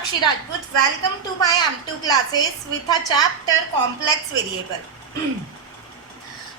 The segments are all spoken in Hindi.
Sakshi Rajput. Welcome to my M2 classes with a chapter complex variable.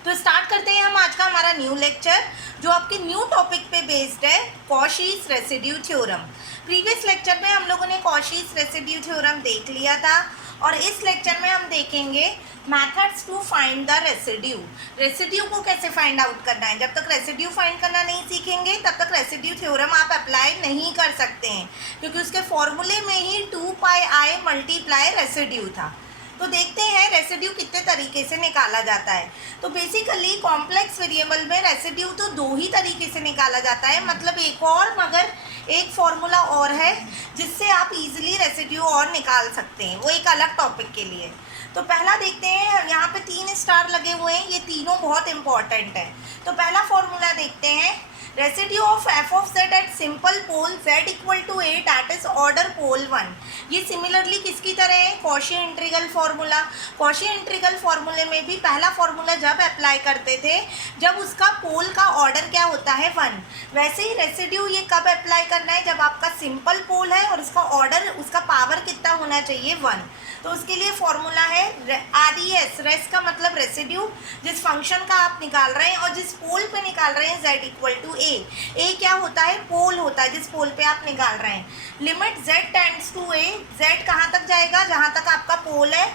तो स्टार्ट करते हैं हम आज का हमारा न्यू लेक्चर जो आपके न्यू टॉपिक पे बेस्ड है, Cauchy's residue theorem. Previous lecture में हम लोगों ने कॉशीज रेसिड्यू थ्योरम देख लिया था और इस लेक्चर में हम देखेंगे methods to find the residue. Residue को कैसे फाइंड आउट करना है। जब तक रेसिड्यू फाइंड करना नहीं सीखेंगे तब तक रेसिड्यू थ्योरम आप अप्लाई नहीं कर सकते हैं, क्योंकि उसके फॉर्मूले में ही 2πi मल्टीप्लाई रेसिड्यू था। तो देखते हैं रेसिड्यू कितने तरीके से निकाला जाता है। तो बेसिकली कॉम्प्लेक्स वेरिएबल में रेसिड्यू तो दो ही तरीके से निकाला जाता है, मतलब एक और मगर एक फॉर्मूला और है जिससे आप इजीली रेसिड्यू और निकाल सकते हैं, वो एक अलग टॉपिक के लिए। तो पहला देखते हैं, यहाँ पे 3 स्टार लगे हुए हैं, ये तीनों बहुत इंपॉर्टेंट है। तो पहला फॉर्मूला देखते हैं, residue of F of Z at simple pole z equal to A that is order pole 1। ये सिमिलरली किसकी तरह है, Cauchy integral formula. Cauchy integral फार्मूले में भी पहला फार्मूला जब अप्लाई करते थे जब उसका पोल का ऑर्डर क्या होता है 1, वैसे ही रेसिड्यू ये कब अप्लाई करना है, जब आपका सिंपल पोल है और उसका ऑर्डर, उसका पावर कितना होना चाहिए 1। तो उसके लिए फॉर्मूला है RES, रेस का मतलब रेसिड्यू, जिस फंक्शन का आप निकाल रहे हैं और जिस पोल पे निकाल रहे हैं z इक्वल टू ए क्या होता है, पोल होता है जिस पोल पे आप निकाल रहे हैं। Limit z tends to a, z कहाँ तक जाएगा, जहाँ तक आपका पोल है,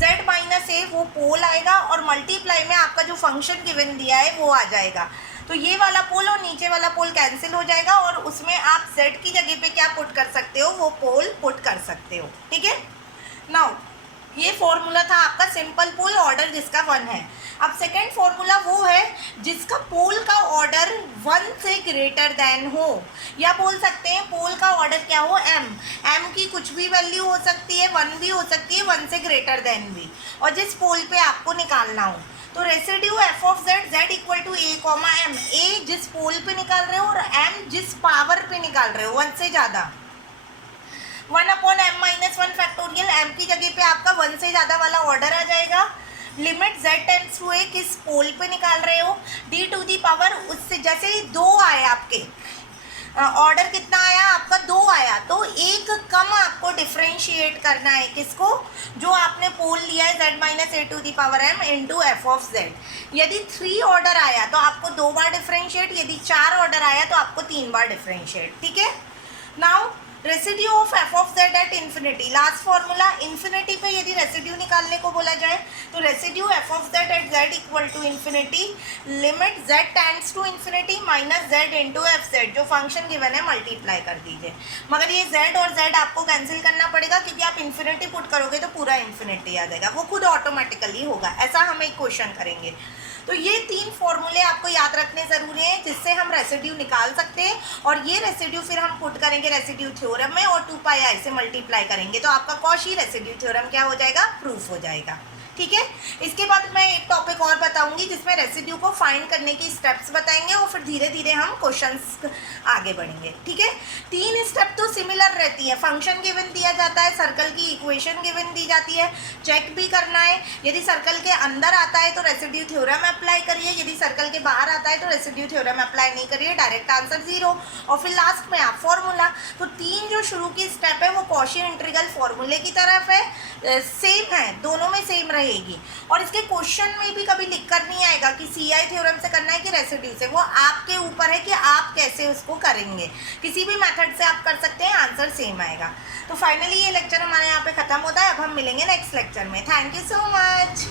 z माइनस ए वो पोल आएगा और मल्टीप्लाई में आपका जो फंक्शन गिवन दिया है वो आ जाएगा। तो ये वाला पोल और नीचे वाला पोल कैंसिल हो जाएगा और उसमें आप z की जगह पे क्या पुट कर सकते हो, वो पोल पुट कर सकते हो। ठीक है, नाउ ये फॉर्मूला था आपका सिंपल पोल ऑर्डर जिसका 1 है। अब सेकेंड फॉर्मूला वो है जिसका पोल का ऑर्डर 1 से ग्रेटर देन हो, या बोल सकते हैं पोल का ऑर्डर क्या हो, m की कुछ भी वैल्यू हो सकती है, 1 भी हो सकती है, 1 से ग्रेटर देन भी, और जिस पोल पे आपको निकालना हो। तो residue F of Z z equal to A comma M, A जिस पोल पे निकाल रहे हो और m जिस पावर पे निकाल रहे हो 1 से ज़्यादा, 1/m माइनस 1 फैक्टोरियल, m की जगह पे आपका 1 से ज़्यादा वाला ऑर्डर आ जाएगा। लिमिट z टेंड्स टू ए, किस पोल पे निकाल रहे हो, d टू दी पावर, उससे जैसे 2 आए आपके, ऑर्डर कितना आया आपका 2 आया, तो एक कम आपको डिफ्रेंशिएट करना है किसको, जो आपने पोल लिया है z minus a to the power m into f of z. यदि 3 ऑर्डर आया तो आपको 2 बार डिफ्रेंशिएट, यदि 4 ऑर्डर आया तो आपको 3 बार डिफ्रेंशिएट। ठीक है, now residue of F of Z at infinity, last formula, infinity पे यदि रेसिड्यू निकालने को बोला जाए तो residue F of Z at z equal to infinity, limit z tends to infinity minus z into f z, जो फंक्शन गिवन है मल्टीप्लाई कर दीजिए। मगर ये जेड और जेड आपको कैंसिल करना पड़ेगा, क्योंकि आप इन्फिनिटी पुट करोगे तो पूरा इन्फिनिटी आ जाएगा, वो खुद ऑटोमेटिकली होगा। ऐसा हम एक क्वेश्चन करेंगे। तो ये 3 फॉर्मूले आपको याद रखने ज़रूरी हैं जिससे हम रेसिड्यू निकाल सकते हैं, और ये रेसिड्यू फिर हम पुट करेंगे रेसिड्यू थ्योरम में और 2πi से मल्टीप्लाई करेंगे तो आपका कॉशी रेसिड्यू थ्योरम क्या हो जाएगा, प्रूफ हो जाएगा। ठीक है, इसके बाद मैं एक टॉपिक और बताऊंगी जिसमें रेसिड्यू को फाइंड करने की स्टेप्स बताएंगे और फिर धीरे धीरे हम क्वेश्चंस आगे बढ़ेंगे। ठीक है, 3 स्टेप तो सिमिलर रहती है, फंक्शन गिवन दिया जाता है, सर्कल की इक्वेशन गिवन दी जाती है, चेक भी करना है, यदि सर्कल के अंदर आता है तो रेसिड्यू थ्योरम अप्लाई करिए, यदि सर्कल के बाहर आता है तो रेसिड्यू थ्योरम अप्लाई नहीं करिए, डायरेक्ट आंसर 0, और फिर लास्ट में आप फॉर्मूला। तो 3 जो शुरू की स्टेप है वो कॉशी इंटीग्रल फॉर्मूले की तरफ है, सेम है, दोनों में सेम रहेगी। और इसके क्वेश्चन में भी कभी लिख कर नहीं आएगा कि CI थ्योरम से करना है कि रेसिड्यू से, वो आपके ऊपर है कि आप कैसे उसको करेंगे। किसी भी मेथड से आप कर सकते हैं, आंसर सेम आएगा। तो फाइनली ये लेक्चर हमारे यहाँ पे ख़त्म होता है, अब हम मिलेंगे नेक्स्ट लेक्चर में। Thank you so much.